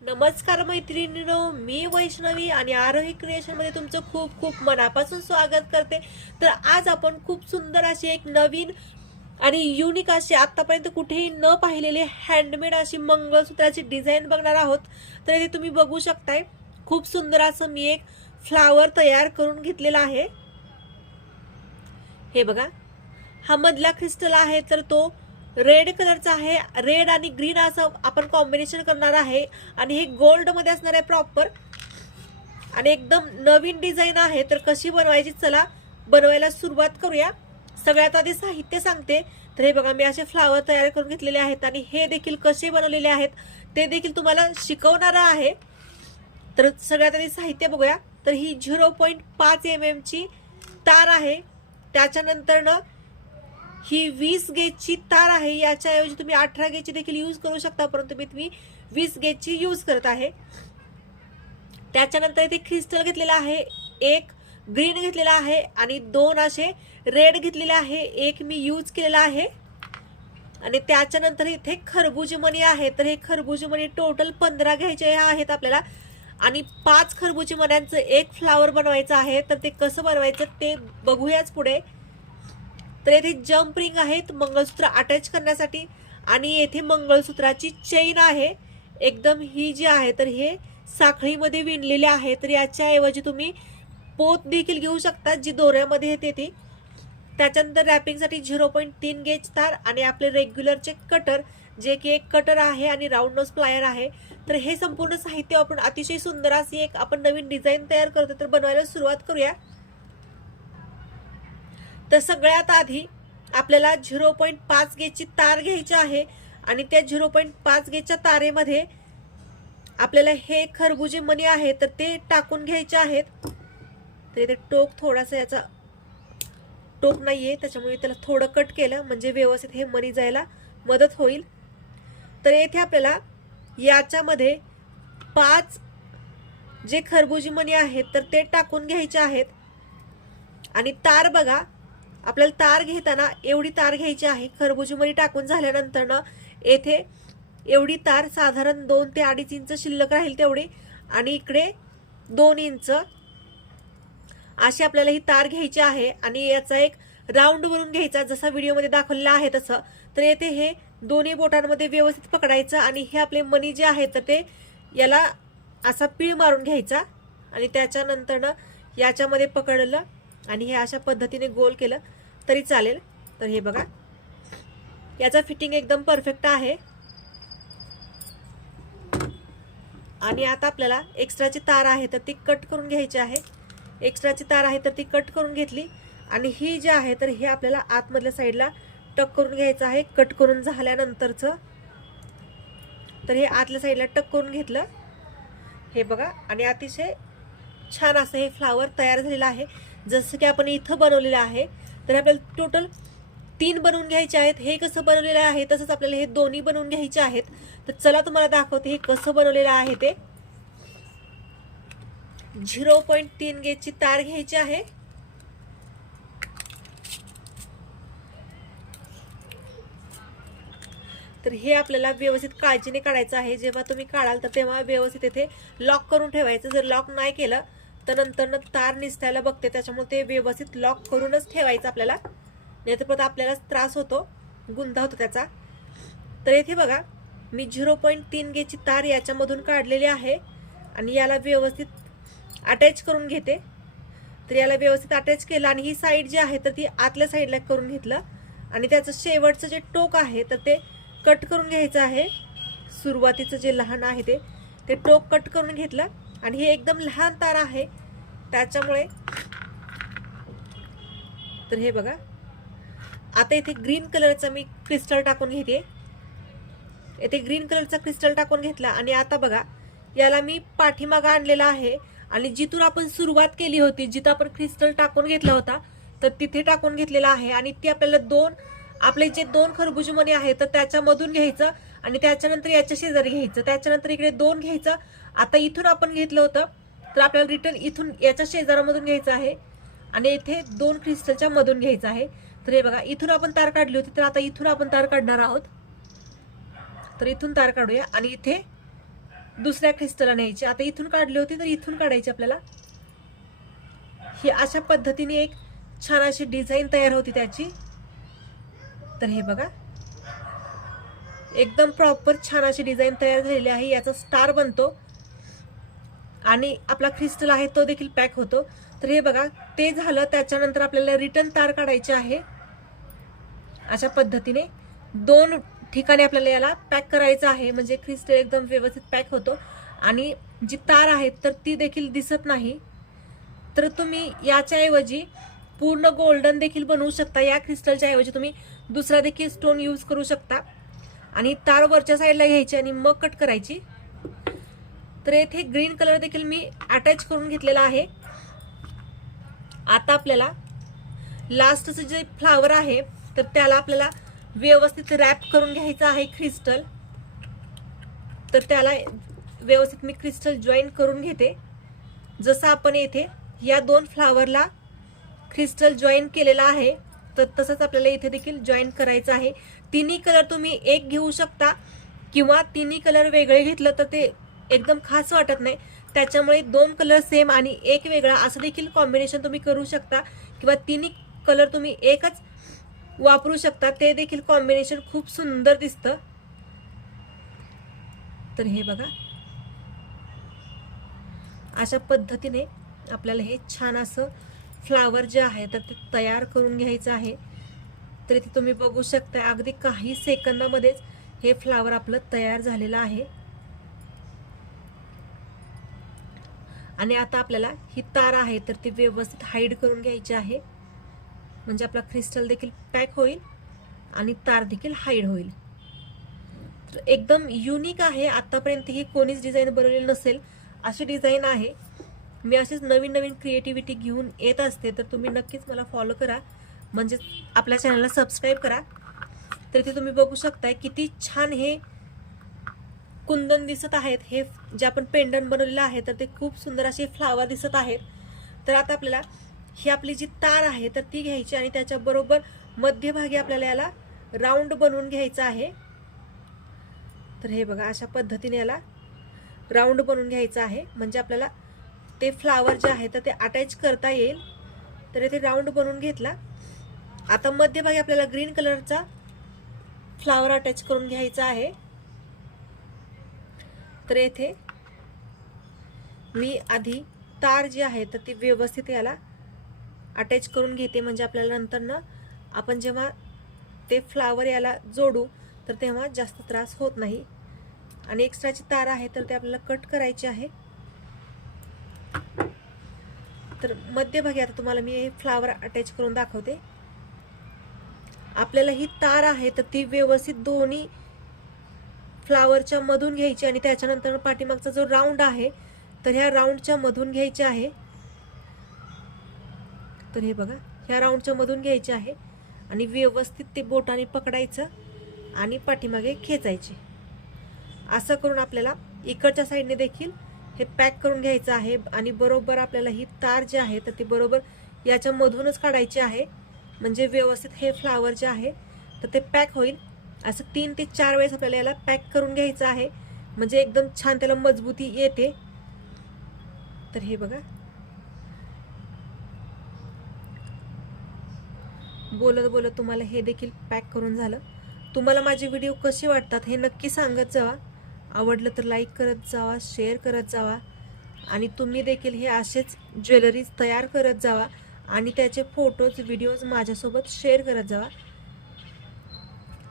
नमस्कार मैत्रिणीनो मी वैष्णवी आणि आरोही क्रिएशनमध्ये तुमचं खूप खूप मनापासून स्वागत करते. तर आज आपण खूप सुंदर अशी एक नवीन आणि युनिक अशी आत्तापर्यंत कुठेही न पाहिलेली हँडमेड अशी मंगळसूत्राची डिझाईन बघणार आहोत. तर इथे तुम्ही बघू शकताय खूप सुंदर असं मी एक फ्लावर तयार करून घेतलेला आहे. हे बघा हा मधला क्रिस्टल आहे तर तो रेड कलरचा आहे. रेड आणि ग्रीन असं आपण कॉम्बिनेशन करणार आहे. आणि हे गोल्डमध्ये असणार आहे प्रॉपर आणि एकदम नवीन डिझाईन आहे. तर कशी बनवायची चला बनवायला सुरुवात करूया. सगळ्यात आधी साहित्य सांगते. तर हे बघा मी असे फ्लावर तयार करून घेतलेले आहेत. आणि हे देखील कसे बनवलेले आहेत ते देखील तुम्हाला शिकवणार आहे. तर सगळ्यात आधी साहित्य बघूया. तर ही झिरो पॉईंट पाच एम एमची तार आहे. त्याच्यानंतर ना ही वीस गेजची तार आहे याच्याऐवजी तुम्ही अठरा गेजची देखील यूज करू शकता परंतु मी तुम्ही वीस गेजची यूज करत आहे. त्याच्यानंतर इथे क्रिस्टल घेतलेला आहे एक ग्रीन घेतलेला आहे आणि दोन असे रेड घेतलेले आहे एक मी यूज केलेला आहे. आणि त्याच्यानंतर इथे खरबूज मणी आहे तर हे खरबूज मणी टोटल पंधरा घ्यायचे आहेत आपल्याला. आणि पाच खरबूज मण्यांचं एक फ्लावर बनवायचं आहे तर ते कसं बनवायचं ते बघूयाच पुढे. तर येथे जम्प रिंग आहेत मंगळसूत्र अटॅच करण्यासाठी. आणि येथे मंगळसूत्राची चेन आहे. एकदम ही जी आहे तर हे साखळीमध्ये विणलेले आहे. तर याच्याऐवजी तुम्ही पोत देखील घेऊ शकता जी दोऱ्यामध्ये येते ती. त्याच्यानंतर रॅपिंगसाठी झिरो पॉईंट तीन गेज तार आणि आपले रेग्युलरचे कटर जे की एक कटर आहे आणि राऊंड नोज प्लायर आहे. तर हे संपूर्ण साहित्य आपण अतिशय सुंदर अशी एक आपण नवीन डिझाईन तयार करतो तर बनवायला सुरुवात करूया. तर सगळ्यात आधी आपल्याला झिरो पॉईंट पाच गेजची तार घ्यायची आहे आणि त्या झिरो पॉईंट पाच गेजच्या तारेमध्ये आपल्याला हे खरबुजे मणी आहे तर ते टाकून घ्यायचे आहेत. तर इथे टोक थोडासा याचा टोक नाही आहे त्याच्यामुळे त्याला थोडं कट केलं म्हणजे व्यवस्थित हे मणी जायला मदत होईल. तर येथे आपल्याला याच्यामध्ये पाच जे खरबुजी मणी आहेत तर ते टाकून घ्यायचे आहेत. आणि तार बघा आपल्याला तार घेताना एवढी तार घ्यायची आहे खरबुजीमध्ये टाकून झाल्यानंतर ना येथे एवढी तार साधारण दोन ते अडीच इंच शिल्लक राहील तेवढी आणि इकडे दोन इंच अशी आपल्याला ही तार घ्यायची आहे आणि याचा एक राऊंड बनवून घ्यायचा जसा व्हिडिओमध्ये दाखवलेला आहे तसं. तर येथे हे दोन्ही बोटांमध्ये व्यवस्थित पकडायचं आणि हे आपले मनी जे आहे तर ते याला असा पीळ मारून घ्यायचा आणि त्याच्यानंतर ना याच्यामध्ये पकडलं आणि हे अशा पद्धतीने गोल केलं. तरी चालेल. तर हे बघा. याचा फिटिंग एकदम परफेक्ट आहे. आणि आता आपल्याला एक्स्ट्राची तार आहे तर ती कट करून घ्यायची आहे. एक्स्ट्राची तार आहे तर ती कट करून घेतली. आणि ही जी आहे तर हे आपल्याला आतमधल्या साईडला टक करून घ्यायचं आहे. कट करून झाल्यानंतरचं. तर हे आतल्या साईडला टक करून घेतलं. हे बघा. आणि अतिशय छान असं हे फ्लावर तयार झालेलं आहे. जसं की आपण इथं बनवलेलं आहे. तर आपल्याला टोटल तीन बनवून घ्यायचे आहेत. हे कसं बनवलेलं आहे? तसंच आपल्याला हे दोन्ही बनवून घ्यायचे आहेत. तर चला तुम्हाला दाखवते हे कसं बनवलेलं आहे ते. झिरो पॉईंट तीन गेजची तार घ्यायची आहे. तर हे आपल्याला व्यवस्थित काळजीने काढायचं आहे. जेव्हा तुम्ही काढाल तर तेव्हा व्यवस्थित इथे लॉक करून ठेवायचं. जर लॉक नाही केलं तर नंतरनं तार निसतायला बघते त्याच्यामुळे ते व्यवस्थित लॉक करूनच ठेवायचं आपल्याला. नाही तर परत आपल्याला त्रास होतो गुंता होतो त्याचा. तर येथे बघा मी झिरो पॉईंट तीन गेची तार याच्यामधून काढलेली आहे आणि याला व्यवस्थित अटॅच करून घेते. तर याला व्यवस्थित अटॅच केलं आणि ही साईड जी आहे तर ती आतल्या साईडला करून घेतलं. आणि त्याचं शेवटचं जे टोक आहे तर ते कट करून घ्यायचं आहे. सुरुवातीचं जे लहान आहे ते ते टोक कट करून घेतलं. आणि हे एकदम लहान तार आहे. त्याच्यामुळे तर हे बघा. आता इथे ग्रीन कलरचा मी क्रिस्टल टाकून घेते. येथे ग्रीन कलरचा क्रिस्टल टाकून घेतला आणि आता बघा याला मी पाठीमागा आणलेला आहे आणि जिथून आपण सुरुवात केली होती जिथं आपण क्रिस्टल टाकून घेतला होता तर तिथे टाकून घेतलेला आहे आणि ती आपल्याला दोन आपले जे दोन खरबुजमणी आहे तर त्याच्यामधून घ्यायचं आणि त्याच्यानंतर याच्या शेजारी घ्यायचं. त्याच्यानंतर इकडे दोन घ्यायचं. आता इथून आपण घेतलं होतं तर आपल्याला रिटर्न इथून याच्या शेजारामधून घ्यायचं आहे आणि इथे दोन क्रिस्टलच्या मधून घ्यायचं आहे. तर हे बघा इथून आपण तार काढली होती तर आता इथून आपण तार काढणार आहोत. तर इथून तार काढूया आणि इथे दुसऱ्या क्रिस्टलला न्यायची आता इथून काढली होती तर इथून काढायची आपल्याला. ही अशा पद्धतीने एक छान अशी डिझाईन तयार होती त्याची. तर हे बघा एकदम प्रॉपर छान अशी डिझाईन तयार झालेली आहे. याचा स्टार बनतो. आणि आपला क्रिस्टल आहे तो देखील पॅक होतो. तर हे बघा ते झालं त्याच्यानंतर आपल्याला रिटर्न तार काढायचे आहे. अशा पद्धतीने दोन ठिकाणी आपल्याला याला पॅक करायचं आहे. म्हणजे क्रिस्टल एकदम व्यवस्थित पॅक होतो. आणि जी तार आहे तर ती देखील दिसत नाही. तर तुम्ही याच्याऐवजी पूर्ण गोल्डन देखील बनवू शकता. या क्रिस्टलच्या ऐवजी तुम्ही दुसरा देखील स्टोन यूज करू शकता. आणि तार वरच्या साईडला घ्यायची आणि मग कट करायची. तर येथे ग्रीन कलर देखील मी अटॅच करून घेतलेला आहे. आता आपल्याला लास्टचं जे फ्लावर आहे तर त्याला आपल्याला व्यवस्थित रॅप करून घ्यायचं आहे क्रिस्टल तर त्याला व्यवस्थित मी क्रिस्टल जॉईन करून घेते. जसं आपण येथे या दोन फ्लावरला क्रिस्टल जॉईन केलेला आहे तर तसंच आपल्याला इथे देखील जॉईन करायचं आहे. तिन्ही कलर तुम्ही एक घेऊ शकता किंवा तिन्ही कलर वेगळे घेतलं तर ते एकदम खास वाटत नाही. त्याच्यामुळे दोन कलर सेम आणि एक वेगळा. असं देखील कॉम्बिनेशन तुम्ही करू शकता किंवा तिन्ही कलर तुम्ही एकच वापरू शकता. ते देखील कॉम्बिनेशन खूप सुंदर दिसतं. तर हे बघा. अशा पद्धतीने आपल्याला हे छान असं फ्लावर जे आहे तर ते तयार करून घ्यायचं आहे. तर इथे तुम्ही बघू शकता अगदी काही सेकंदामध्येच हे फ्लावर आपलं तयार झालेलं आहे. आणि आता आपल्याला ही तार आहे तर ती व्यवस्थित हाईड करून घ्यायची आहे. म्हणजे आपला क्रिस्टल देखील पॅक होईल आणि तार देखील हाईड होईल. तर एकदम युनिक आहे. आतापर्यंत ही कोणीच डिझाईन बनवलेली नसेल. अशी डिझाईन आहे. मी अशीच नवीन नवीन क्रिएटिव्हिटी घेऊन येत असते तर तुम्ही नक्कीच मला फॉलो करा. म्हणजेच आपल्या चॅनलला सबस्क्राईब करा. तर इथे तुम्ही बघू शकताय किती छान हे कुंदन दिसत आहेत. हे जे आपण पेंडन बनवलेलं आहे तर ते खूप सुंदर असे फ्लावर दिसत आहेत. तर आता आपल्याला ही आपली जी तार आहे तर ती घ्यायची आणि त्याच्याबरोबर मध्यभागी आपल्याला याला राऊंड बनवून घ्यायचं आहे. तर हे बघा अशा पद्धतीने याला राऊंड बनवून घ्यायचं आहे. म्हणजे आपल्याला ते फ्लावर जे आहे तर ते अटॅच करता येईल. तर इथे राऊंड बनवून घेतला. आता मध्यभागी आपल्याला ग्रीन कलरचा फ्लावर अटॅच करून घ्यायचा आहे. तर येथे मी आधी तार जी आहे तर ती व्यवस्थित याला अटॅच करून घेते. म्हणजे आपल्याला नंतर ना आपण जेव्हा ते फ्लावर याला जोडू तर तेव्हा जास्त त्रास होत नाही. आणि एक्स्ट्राची तार आहे तर ते आपल्याला कट करायची आहे. तर मध्यभागी आता तुम्हाला मी हे फ्लावर अटॅच करून दाखवते. आपल्याला ही तार आहे तर ती व्यवस्थित दोन्ही फ्लावरच्या मधून घ्यायची आणि त्याच्यानंतर पाठीमागचा जो राऊंड आहे तर ह्या राऊंडच्या मधून घ्यायचे आहे. तर हे बघा ह्या राऊंडच्या मधून घ्यायचे आहे आणि व्यवस्थित ते बोटाने पकडायचं आणि पाठीमागे खेचायचे. असं करून आपल्याला इकडच्या साईडने देखील हे पॅक करून घ्यायचं आहे आणि बरोबर आपल्याला ही तार जी आहे तर ती बरोबर याच्या मधूनच काढायची आहे. म्हणजे व्यवस्थित हे फ्लावर जे आहे तर ते पॅक होईल असं तीन ते चार वेळेस आपल्याला याला पॅक करून घ्यायचं आहे. म्हणजे एकदम छान त्याला मजबूती येते. तर हे बघा. बोलत बोलत तुम्हाला हे देखील पॅक करून झालं. तुम्हाला माझे व्हिडिओ कसे वाटतात हे नक्की सांगत जावा. आवडलं तर लाईक करत जावा शेअर करत जावा. आणि तुम्ही देखील हे असेच ज्वेलरीज तयार करत जावा. आणि त्याचे फोटोज व्हिडिओज माझ्यासोबत शेअर करत जावा.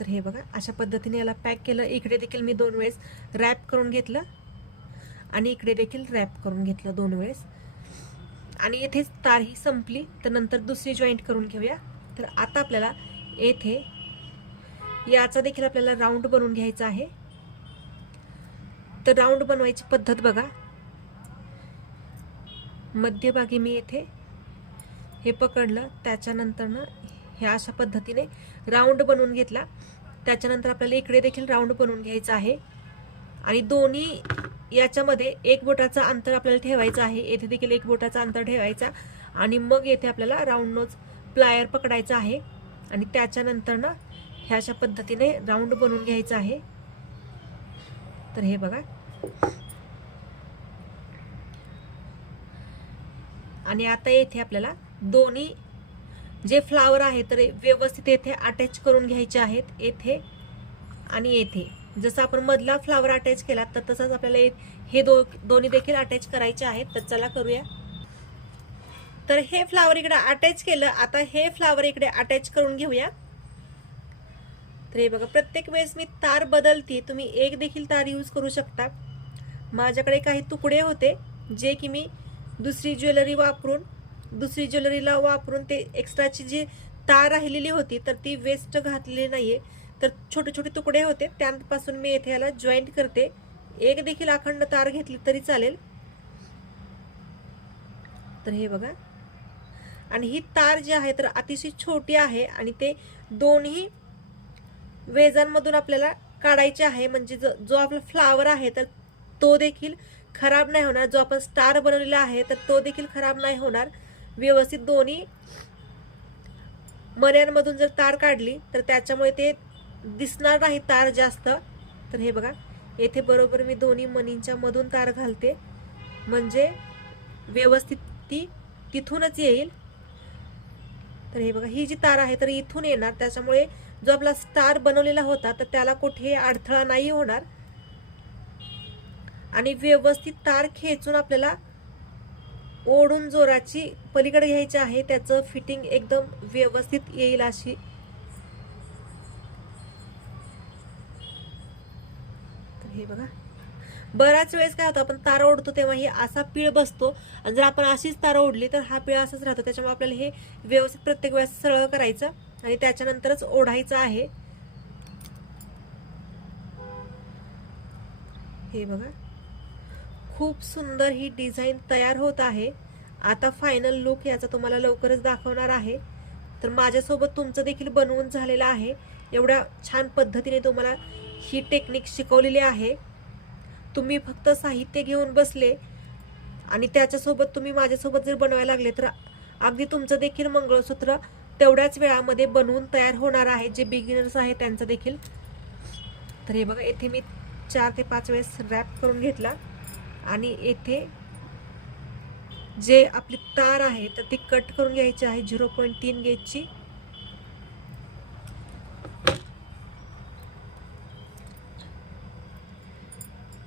तर हे बघा अशा पद्धतीने याला पॅक केलं. इकडे देखील मी दोन वेळेस रॅप करून घेतलं. आणि इकडे देखील रॅप करून घेतलं दोन वेळेस. आणि येथेच तार ही संपली तर नंतर दुसरी जॉईंट करून घेऊया. तर आता आपल्याला येथे याचा देखील आपल्याला राऊंड बनवून घ्यायचा आहे. तर राऊंड बनवायची पद्धत बघा. मध्यभागी मी येथे हे पकडलं. त्याच्यानंतरनं ह्या अशा पद्धतीने राऊंड बनवून घेतला. त्याच्यानंतर आपल्याला इकडे देखील राऊंड बनवून घ्यायचं आहे. आणि दोन्ही याच्यामध्ये एक बोटाचं अंतर आपल्याला ठेवायचं आहे. येथे देखील एक बोटाचं अंतर ठेवायचा आणि मग येथे आपल्याला राऊंड नोज प्लायर पकडायचा आहे. आणि त्याच्यानंतर ना ह्या अशा पद्धतीने राऊंड बनवून घ्यायचं आहे. तर हे बघा. आणि आता येथे आपल्याला दोन्ही जे फ्लावर आहे तर व्यवस्थित येथे अटॅच करून घ्यायचे आहेत. येथे आणि येथे. जसं आपण मधला फ्लावर अटॅच केला तर तसंच आपल्याला हे दो दोन्ही देखील अटॅच करायचे आहेत. तर चला करूया. तर हे फ्लावर इकडे अटॅच केलं. आता हे फ्लावर इकडे अटॅच करून घेऊया. तर हे बघा प्रत्येक वेळेस मी तार बदलते. तुम्ही एक देखील तार यूज करू शकता. माझ्याकडे काही तुकडे होते जे की मी दुसरी ज्वेलरी वापरून दुसरी ज्वेलरीला वापरून ते एक्स्ट्राची जी तार राहिलेली होती तर ती वेस्ट घातलेली नाहीये. तर छोटे छोटे तुकडे होते त्यापासून मी येथे याला जॉईंट करते. एक देखील अखंड तार घेतली तरी चालेल. तर हे बघा. आणि ही तार जी आहे तर अतिशय छोटी आहे आणि ते दोन्ही वेजांमधून आपल्याला काढायचे आहे. म्हणजे जो जो आपला फ्लावर आहे तर तो देखील खराब नाही होणार. जो आपण स्टार बनवलेला आहे तर तो देखील खराब नाही होणार. व्यवस्थित दोन्ही मण्यांमधून जर तार काढली तर त्याच्यामुळे ते दिसणार नाही तार जास्त. तर हे बघा येथे बरोबर मी दोन्ही मनींच्या मधून तार घालते. म्हणजे व्यवस्थित ती तिथूनच येईल. तर हे बघा ही जी तार आहे तर इथून येणार. त्याच्यामुळे जो आपला स्टार बनवलेला होता तर त्याला कुठे अडथळा नाही होणार. आणि व्यवस्थित तार खेचून आपल्याला ओढून जोराची पलीकडे घ्यायची आहे. त्याचं फिटिंग एकदम व्यवस्थित येईल अशी. हे बघा. बराच वेळेस काय होतं आपण तार ओढतो तेव्हा हे असा पीळ बसतो. आणि जर आपण अशीच तारा ओढली तर हा पीळ असाच राहतो. त्याच्यामुळे आपल्याला हे व्यवस्थित प्रत्येक वेळेस सरळ करायचं आणि त्याच्यानंतरच ओढायचं आहे. हे बघा. खूप सुंदर ही डिझाईन तयार होत आहे. आता फायनल लुक याचा तुम्हाला लवकरच दाखवणार आहे. तर माझ्यासोबत तुमचं देखील बनवून झालेलं आहे. एवढ्या छान पद्धतीने तुम्हाला ही टेक्निक शिकवलेली आहे. तुम्ही फक्त साहित्य घेऊन बसले आणि त्याच्यासोबत तुम्ही माझ्यासोबत जर बनवायला लागले तर अगदी तुमचं देखील मंगळसूत्र तेवढ्याच वेळामध्ये बनवून तयार होणार आहे. जे बिगिनर्स आहे त्यांचं देखील. तर हे बघा येथे मी चार ते पाच वेळेस रॅप करून घेतला. आणि येथे जे आपली तार आहे तर ती कट करून घ्यायची आहे झिरो पॉईंट तीन गेजची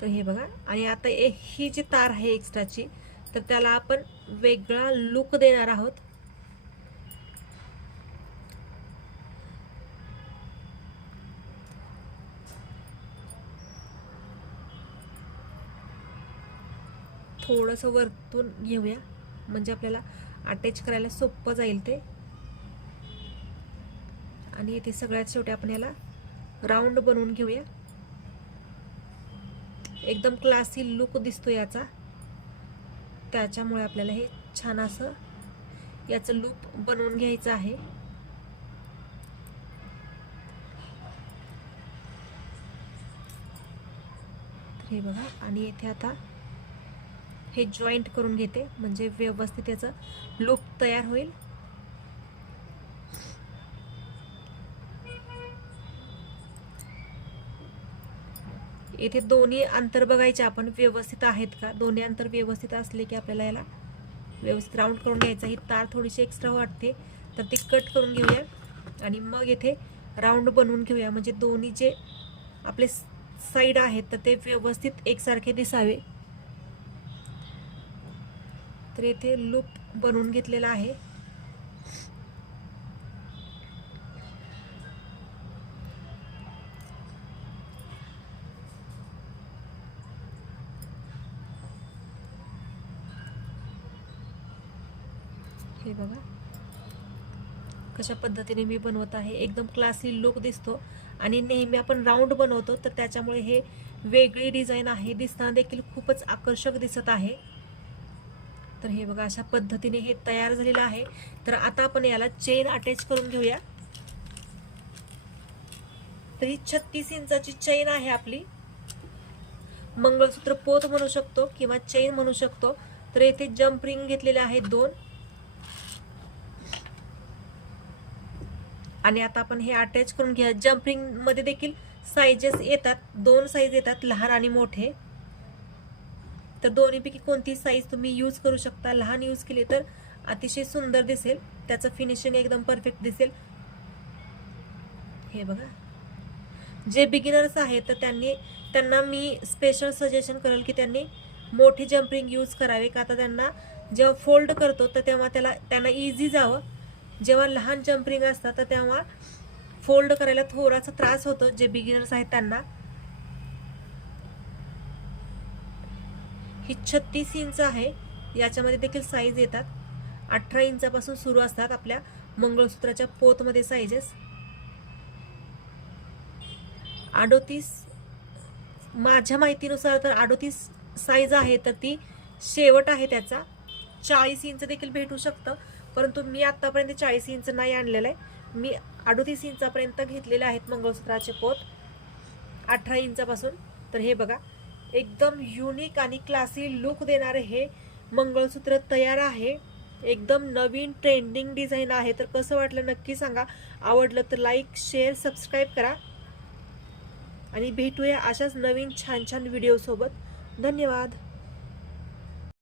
तर हे बघा. आणि आता ए- ही जी तार आहे एक्स्ट्राची तर त्याला आपण वेगळा लुक देणार आहोत. थोडंसं वरतून घेऊया. म्हणजे आपल्याला अटॅच करायला सोपं जाईल ते. आणि इथे सगळ्यात शेवटी आपण याला राऊंड बनवून घेऊया. एकदम क्लासी लुक दिसतो याचा. त्याच्यामुळे आपल्याला हे छान असं याचं लूप बनवून घ्यायचं आहे. हे बघा. आणि येथे आता हे जॉईंट करून घेते. म्हणजे व्यवस्थित याचं लूप तयार होईल. येथे दोन्ही अंतर बघायचे आपण. व्यवस्थित आहेत का? दोन्ही अंतर व्यवस्थित असले की आपल्याला याला व्यवस्थित राऊंड करून घ्यायचा. ही तार थोडीशी एक्स्ट्रा वाटते. तर ती कट करून घेऊया. आणि मग येथे राऊंड बनवून घेऊया. म्हणजे दोन्ही जे आपले साईड आहेत तर ते व्यवस्थित एकसारखे दिसावे. तर येथे लूप बनवून घेतलेला आहे. हे बघा. कशा पद्धतीने मी बनवत आहे. एकदम क्लासी लुक दिसतो. आणि नेहमी आपण राऊंड बनवतो. तर त्याच्यामुळे हे वेगळी डिझाईन आहे. दिसताना देखील खूपच आकर्षक दिसत आहे. तर हे बघा अशा पद्धतीने हे तयार झालेलं आहे. तर आता आपण याला चेन अटॅच करून घेऊया. तर ही छत्तीस इंचाची चेन आहे आपली. मंगळसूत्र पोत म्हणू शकतो किंवा चेन म्हणू शकतो. तर येथे जम्प रिंग घेतलेले आहेत दोन. आणि आता आपण हे अटॅच करून घ्या. जम्पिंगमध्ये देखील साईजेस येतात. दोन साईज येतात लहान आणि मोठे. तर दोन्हीपैकी कोणती साईज तुम्ही यूज करू शकता लहान यूज केली तर अतिशय सुंदर दिसेल. त्याचं फिनिशिंग एकदम परफेक्ट दिसेल. हे बघा. जे बिगिनर्स आहेत तर त्यांनी त्यांना मी स्पेशल सजेशन करेल की त्यांनी मोठी जम्पिंग यूज करावी. का आता त्यांना जेव्हा फोल्ड करतो तर तेव्हा त्याला त्यांना इझी जावं. जेव्हा लहान जम्पिंग असतात तर तेव्हा फोल्ड करायला थोडासा त्रास होतो. जे बिगिनर्स आहेत त्यांना. ही छत्तीस इंच आहे. याच्यामध्ये देखील साईज येतात. अठरा इंचापासून सुरू असतात आपल्या मंगळसूत्राच्या पोतमध्ये साईजेस अडोतीस माझ्या माहितीनुसार तर अडोतीस साईज आहे तर ती शेवट आहे त्याचा. चाळीस इंच देखील भेटू शकतं परंतु मी आत्तापर्यंत चाळीस इंच नाही आणलेलं आहे. मी अडोतीस इंचापर्यंत घेतलेले आहेत मंगळसूत्राचे पोत. अठरा इंचापासून. तर हे बघा एकदम युनिक आणि क्लासी लुक देणारे हे मंगळसूत्र तयार आहे. एकदम नवीन ट्रेंडिंग डिझाईन आहे. तर कसं वाटलं नक्की सांगा. आवडलं तर लाईक शेअर सबस्क्राईब करा. आणि भेटूया अशाच नवीन छान छान व्हिडिओसोबत धन्यवाद.